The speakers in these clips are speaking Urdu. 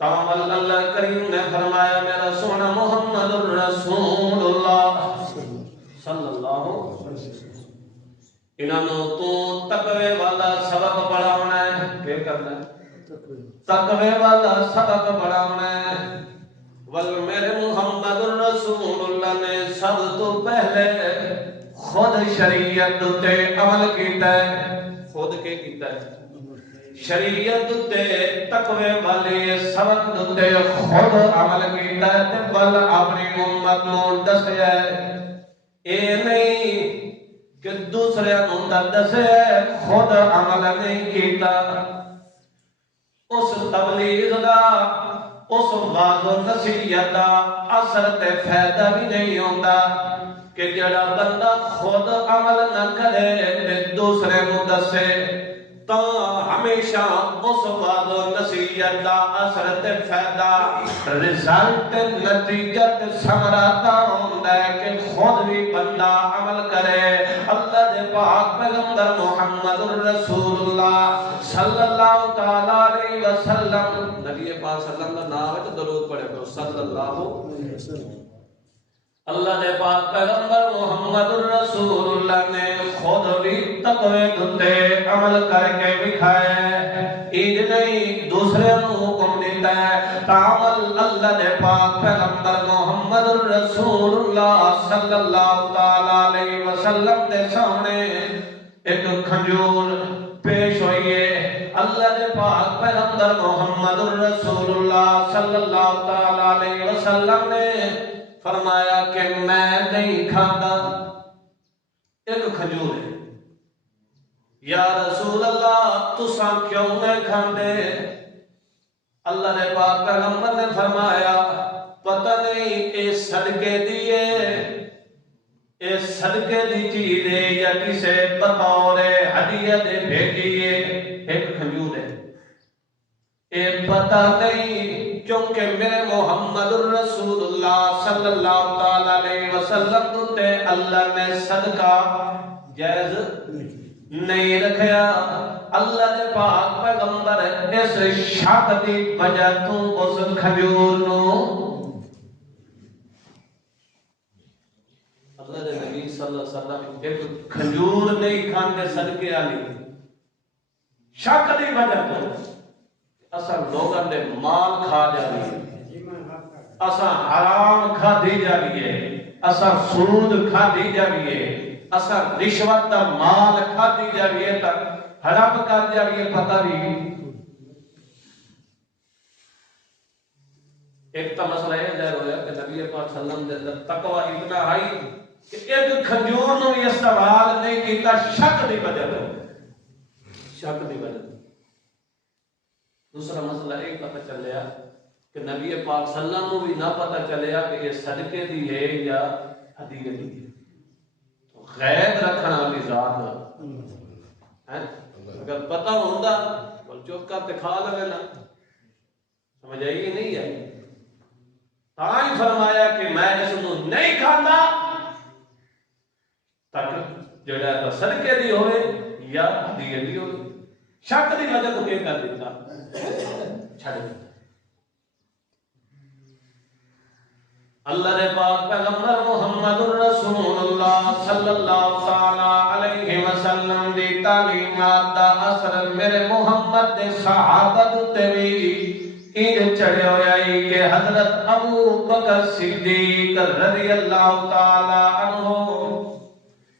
تاول اللہ کریم نے فرمایا میرا سونا محمد الرسول اللہ صلی اللہ علیہ وسلم انہوں تو تقوی والا سبق پڑھاؤنا ہے. کیا کرنا ہے؟ تقوی والا سبق پڑھاؤنا ہے. ول میرے محمد الرسول اللہ نے سب تو پہلے خود شریعت تے عمل کیتا ہے. خود کے کیتا ہے؟ شریعت تے تقوی والے سبق تے خود عمل کیتا ہے تے بل اپنی امت نوں دسیا ہے. اے نہیں کہ دوسرے نوں دسے خود عمل نہیں کیتا. اس تبلیغ دا اس واض و نصیحت دا اثر تے فائدہ بھی نہیں ہوندا کہ جڑا بندہ خود عمل نہ کرے تے دوسرے نوں دسے. تو ہمیشہ اس واض و نصیحت دا اثر تے فائدہ رزلٹ نتیجت ثمرہ تا ہوندا ہے کہ خود بھی بندہ عمل کرے. اللہ دے پاک پیغمبر محمد الرسول اللہ صلی اللہ تعالی علیہ وسلم نبی پاک صلی اللہ علیہ وسلم کا نام ہے تو درود پڑھے کرو صلی اللہ علیہ وسلم. اللہ دے پاک پیغمبر محمد الرسول اللہ نے خود بھی تقوی تے عمل کر کے دکھایا ہے. عید نہیں دوسرے نو حکم دیتا ہے. تعمل اللہ دے پاک پیغمبر محمد الرسول اللہ صلی اللہ تعالی علیہ وسلم دے سامنے ایک کھجور پیش ہوئی ہے. اللہ دے پاک پیغمبر محمد الرسول اللہ صلی اللہ تعالی علیہ وسلم نے فرمایا کہ میں نہیں کھاتا. ایک کھجور ہے. یا رسول اللہ تساں کیوں نہیں کھاندے؟ اللہ نے پاک پیغمبر نے فرمایا پتہ نہیں اے صدقے دیے اے صدقے دی چیز ہے یا کسے بطور ہدیہ دے بھیجیے. ایک کھجور ہے. اے پتہ نہیں کیونکہ میرے محمد الرسول اللہ صلی اللہ تعالی علیہ وسلم تے اللہ نے صدقہ جائز نہیں رکھیا. اللہ دے پاک پیغمبر اس شک دی وجہ تو اس کھجور نو اللہ دے نبی صلی اللہ علیہ وسلم ایک کھجور نہیں کھاندے صدقے والی شک دی وجہ تو اساں لوگاں دے مال کھا جاوی اساں حرام کھا دی جاوی اساں سود کھا دی جاوی اساں رشوت دا مال کھا دی جاوی تا ہڑپ کر جاوی پتہ بھی. ایک تا مسئلہ یہ ظاہر ہویا کہ نبی پاک صلی اللہ علیہ وسلم دے اندر تقوی اتنا آئی کہ ایک کھجور نو استعمال نہیں کیتا شک دی وجہ تو شک دی وجہ. دوسرا مسئلہ ایک پتہ چلیا کہ نبی پاک صلی اللہ علیہ وسلم کو بھی نہ پتہ چلیا کہ یہ صدقے دی ہے یا ہدیہ دی ہے. تو غیب رکھنا والی ذات ہے. اگر پتہ ہوندا بول چوک کر دکھا لے نا. سمجھ آئی کہ نہیں آئی؟ تاں فرمایا کہ میں اس کو نہیں کھاتا تک جڑا تو صدقے دی ہوئے یا ہدیہ دی ہوئے. شک دی وجہ تو کیا کر دیتا چھڑ دیتا. اللہ نے پاک پیغمبر محمد الرسول اللہ صلی اللہ تعالی علیہ وسلم دی تعلیمات دا اثر میرے محمد دے صحابہ تے بھی این چڑھے ہوئی کہ حضرت ابو بکر صدیق رضی اللہ تعالی عنہ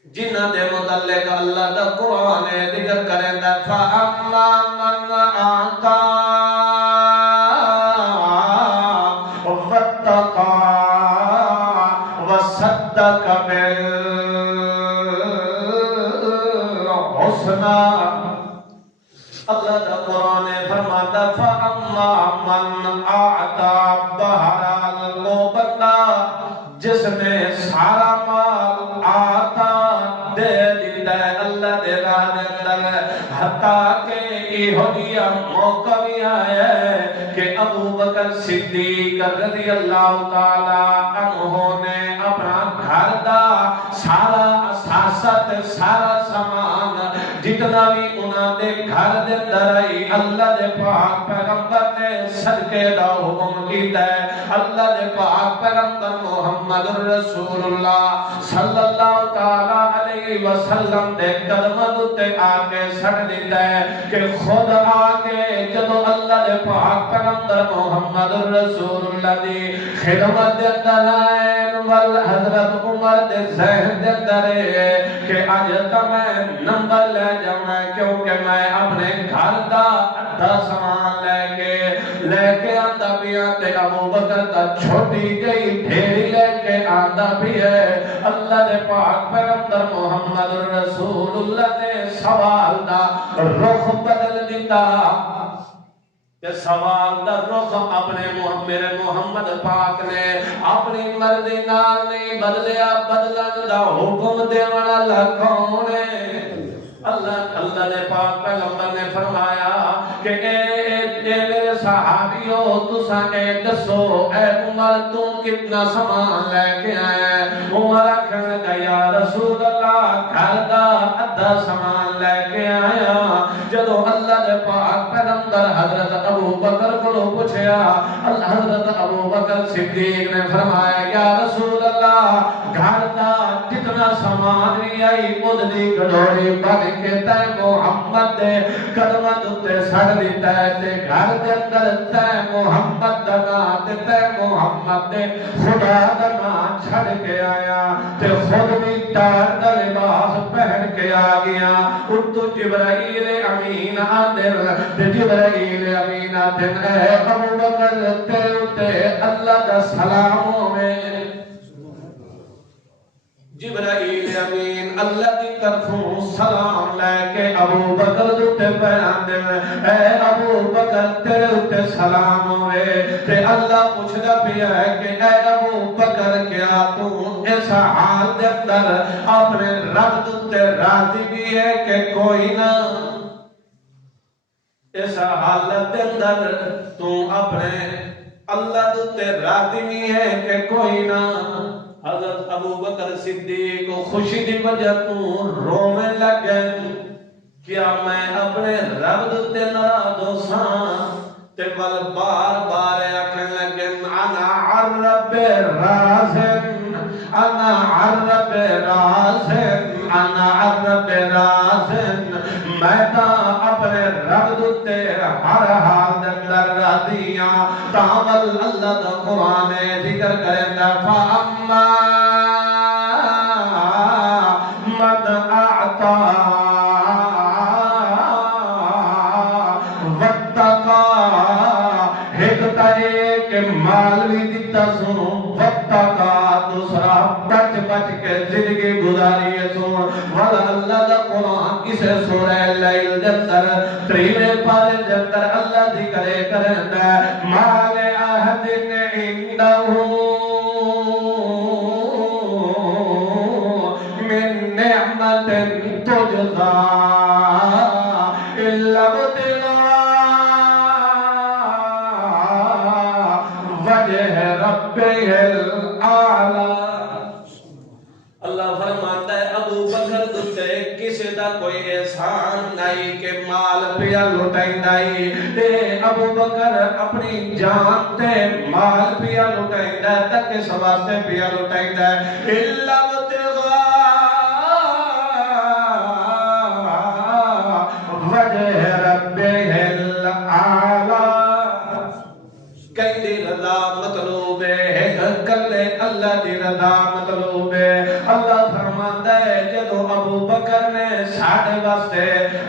جنہ دے متعلق اللہ دا قرآن ذکر کریں دا فَأَمَّا مَنْ آتَا وَاتَّقَا وَصَدَّقَ بِالْحُسْنَى. اللہ دا قرآن فرماتا فَأَمَّا مَنْ آتَا بہرحال وہ بندہ جس نے سارا مال آتا دے دیتا ہے اللہ دے راہ دے اندر حتیٰ کہ یہودیہ موقع بھی آیا ہے کہ ابو بکر صدیق رضی اللہ تعالی عنہ نے اپنا گھر دا سارا اساست سارا سامان جتنا بھی انہاں دے گھر دے اندر آئی اللہ دے پاک پیغمبر نے صدقے دا حکم کیتا ہے اللہ دے پاک پیغمبر محمد رسول اللہ صلی اللہ تعالی علیہ وسلم دے قدماں تے آ کے سڑ دیتا ہے کہ خود آ کے جدو اللہ دے پاک پیغمبر محمد رسول اللہ دی خدمت دے اندر آئے حضرت عمر دے ذہن دے اندر ہے کہ آج تا میں نمبر لے جاؤں کیونکہ میں اپنے گھر دا ادھا سامان لے کے آندا بھی تے ابو بکر دا چھوٹی گئی ڈھیری لے کے آندا بھی ہے اللہ دے پاک پیغمبر محمد رسول اللہ نے سوال دا رخ بدل دیتا کہ سوال دا رخ اپنے میرے محمد پاک نے اپنی مرضی نال نہیں بدلیا بدلن دا حکم دیون والا کون ہے اللہ نے پاک پیغمبر نے فرمایا کہ اے میرے صحابیو تساں اے دسو اے عمر تم کتنا سامان لے کے آیا عمر کہنے لگا یا رسول اللہ گھر دا ادھا سامان لے کے آیا جدو اللہ نے پاک پیغمبر حضرت ابو بکر کو پوچھا حضرت ابو بکر صدیق نے فرمایا یا رسول اللہ گھر دا جتنا سامان بھی آئی مدنی گھڑوڑی بن کے تے محمد دے قدماں تے سڑ دیتا ہے تے گھر دے اندر تے محمد دا نام تے محمد دے خدا دا نام چھڑ کے آیا تے خود بھی تار دا لباس پہن کے آ گیا اتو جبرائیل امین آندے تے جبرائیل امین آندے اے ابو بکر تے اللہ دا سلام ہوئے جبرائیل امین اللہ دی طرفوں سلام لے کے ابو بکر تے بیان دے اے ابو بکر تیرے تے سلام ہوئے تے اللہ پوچھدا پیا ہے کہ اے ابو بکر کیا تو اس حال دے اندر اپنے رب تے راضی بھی ہے کہ کوئی نہ اس حالت دے اندر تو اپنے اللہ تے راضی بھی ہے کہ کوئی نہ حضرت ابو بکر صدیق کو خوشی دی وجہ تو رونے لگے کیا میں اپنے رب تے ناراض ہاں تے بل بار بار آکھن لگے انا عرب رازن انا عرب رازن انا عرب رازن میں تا اپنے رب تے ہر حال دے اندر راضی ہاں تاول اللہ دا قرآن ذکر کریندا فاما من اعطا واتقا ہکتا ایک مال بھی دیتا سنو واتقا دوسرا بچ بچ کے زندگی گزاری ہے سن والا اللہ دا قرآن کسے سورہ لیل دے اندر تریویں پارے دے اندر اللہ ذکر کریندا مال عہد عندہ من نعمت تجزا الا ابتغاء وجہ ربہ الاعلی اللہ فرماتا ہے ابو بکر دوتے کسی دا کوئی احسان نہیں کہ مال پیا لٹائندائی تے ابو بکر اپنی جان تے مال پیا لٹائندہ تک اس واسطے پیا لٹائندہ الا ابتغاء وجہ ربہ الاعلی کئی دی رضا مطلوب ہے کلے اللہ دی رضا مطلوب ہے اللہ فرماتا ہے جدو ابو بکر نے ساڑھے واسطے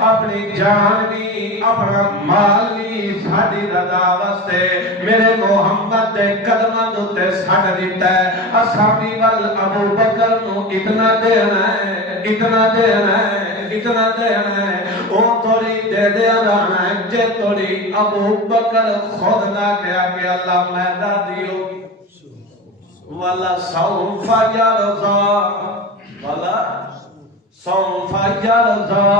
اپنی جان بھی اپنا مال بھی ساڑھی رضا واسطے میرے محمد دے قدمہ دوتے ساڑھ دیتا ہے اسامی وال ابو بکر نو اتنا دینا ہے اتنا دینا ہے اتنا دینا ہے او توڑی دے دینا ہے جے توڑی ابو بکر خود نہ کیا کہ اللہ میں راضی ہوگی والا سوف یرضا والا سوف یرضا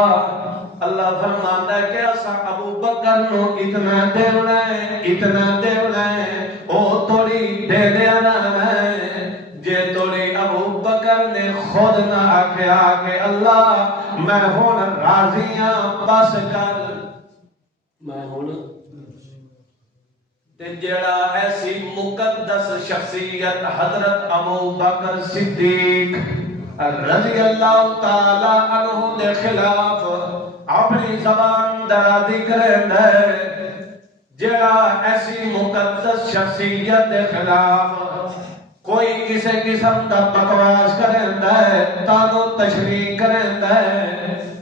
اللہ فرماتا ہے کہ اسا ابو بکر نو اتنا دینا ہے او توڑی دے دینا ہے جے توڑی ابو بکر نے خود نہ آکھیا کہ اللہ میں ہون راضیاں بس کر، میں ہون تے جڑا ایسی مقدس شخصیت حضرت ابو بکر صدیق رضی اللہ تعالی عنہ دے خلاف اپنی زبان درازی کریندا ہے، جڑا ایسی مقدس شخصیت دے خلاف کوئی کسی قسم دا بکواس کریندا ہے، تانو تشریح کریندا ہے،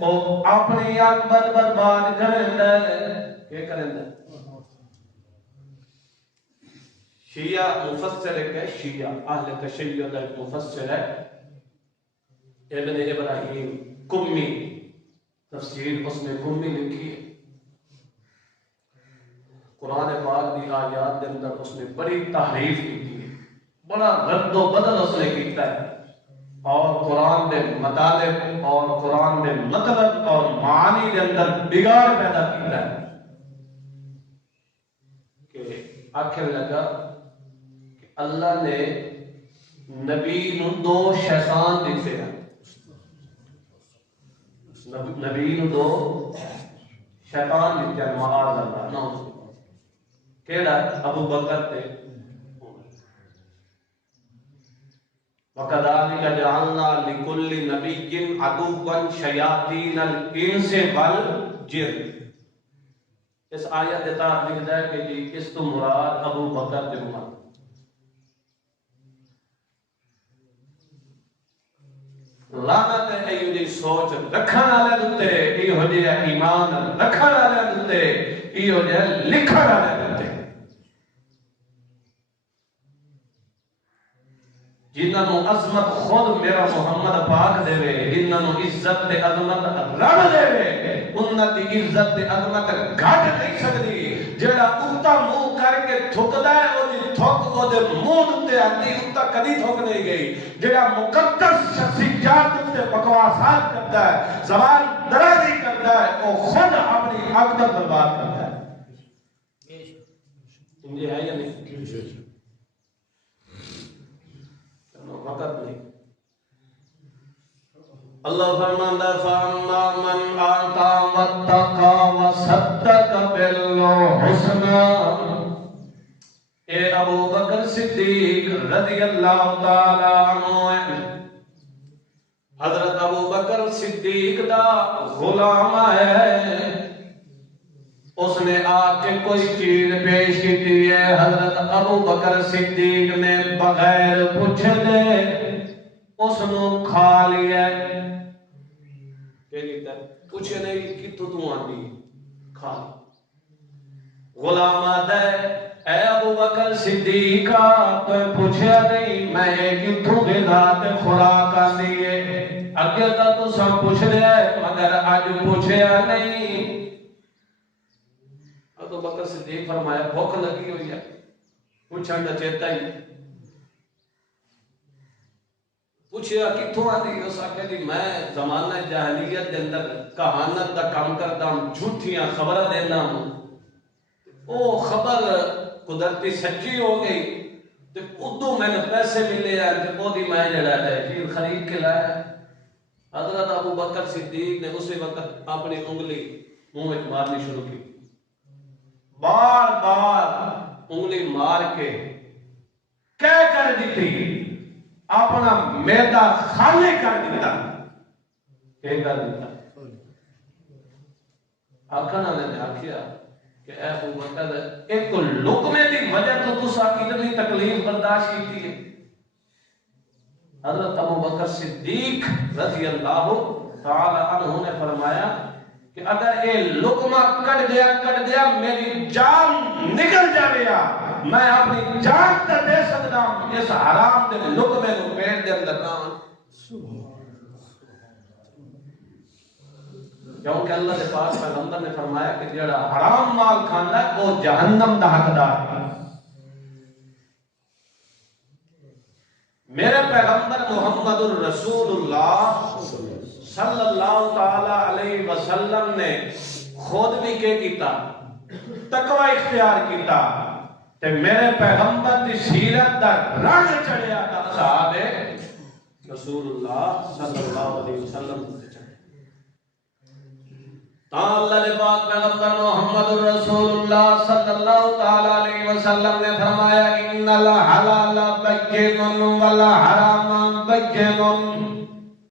او اپنی عاقبت برباد کریندا ہے۔ کیا کریندا ہے؟ شیعہ مفسر ہے، شیعہ اہل تشیع کا مفسر ہے ابن ابراہیم کمی، تفسیر اس نے کمی لکھی ہے۔ قرآن پاک دی آیات کے اندر اس نے بڑی تحریف کی ہے، بڑا رد و بدل اس نے کیتا ہے، اور قرآن دے مطالب اور قرآن دے مطلب اور معانی کے اندر بگاڑ پیدا کیتا ہے کہ آخر لگا کہ اللہ نے نبی نو دو شیطان دیتے ہیں، نبی نو دو شیطان دیتے ہیں، معاذ اللہ نو کیڑا ابو بکر تے وَكَذَلِكَ جَعَلْنَا لِكُلِّ نَبِيٍّ عَدُوًّا شَيَاطِينَ الْإِنسِ وَالْجِنِّ۔ اس آیت کے تحت لکھتا ہے کہ جی اس تو مراد ابو بکر تے عمر۔ لعنت ہے ایو سوچ رکھن والے دتے، ایو جہا ایمان رکھن والے دتے، ایو جہا لکھن والے دتے، جنہاں نو عظمت خود میرا محمد پاک دے وے، جنہاں نو عزت تے عظمت رب دے وے، انہاں دی عزت تے عظمت گھٹ نہیں سکدی۔ جڑا اونتا منہ کر کے تھکدا ہے او دی تھک او دے منہ تے آندی، اونتا کدی تھک نہیں گئی۔ جڑا مقدس شخصیات تے بکواسات کرتا ہے، زبان درازی کرتا ہے، او خود اپنی عاقبت برباد کرتا ہے۔ سمجھے ہے یا نہیں؟ وقت نہیں۔ اللہ فرماندا فَأَمَّا مَنْ آتَى وَاتَّقَى وَصَدَّقَ بِالْحُسْنَى، اے ابو بکر صدیق رضی اللہ تعالی عنہ، حضرت ابو بکر صدیق دا غلام ہے، اس نے آ کے کوئی چیز پیش کی ہے، حضرت ابو بکر صدیق نے بغیر پوچھے دے اس نو کھا لیا۔ کیا کہتا ہے؟ پوچھے نہیں کتوں تو آندی کھا لی۔ غلام آدھا ہے اے ابو بکر صدیق تو پوچھے نہیں میں کتوں دے ذات خوراک آندی ہے، اگے تو سب پوچھ رہا ہے مگر اج پوچھے نہیں۔ ابو بکر صدیق فرمایا بھوک لگی ہوئی ہے، پوچھن دا چیتا ہی پوچھیا کتھوں آتی، اس آکھے دی میں زمانہ جاہلیت دے اندر کہانت دا کام کرتا ہوں، جھوٹیاں خبریں دینا ہوں، او خبر قدرتی سچی ہو گئی تے ادو میں نے پیسے ملے ہیں تے او دی میں جڑا ہے چیز خرید کے لایا۔ حضرت ابو بکر صدیق نے اسی وقت اپنی انگلی منہ وچ مارنی شروع کی، بار بار انگلی مار کے کہہ کر دیتی، اپنا میدا خالی کر دیتا، کہہ کر دیتا۔ آخنا نے آکھیا کہ اے ابو بکر ایک لقمے دی وجہ تو تسا اتنی تکلیف برداشت کی ہے۔ حضرت ابو بکر صدیق رضی اللہ تعالی عنہ نے فرمایا کہ اگر اے لقمہ کٹ گیا میری جان نکل جاویا، میں اپنی جان تے دے سکدا ہوں اس حرام دے لقمے نو پیٹ دے اندر نہ، کیونکہ اللہ کے پاس پیغمبر نے فرمایا کہ جڑا حرام مال کھاندا ہے وہ جہنم دا حقدار ہے۔ میرے پیغمبر محمد الرسول اللہ صلی اللہ تعالی علیہ وسلم نے خود بھی کیا کیتا؟ تقوی اختیار کیتا، تے میرے پیغمبر دی سیرت دا رنگ چڑھیا تا صحابے رسول اللہ صلی اللہ علیہ وسلم تا اللہ نے پاک پیغمبر محمد رسول اللہ صلی اللہ تعالی علیہ وسلم نے فرمایا ان الحلال بین والحرام بین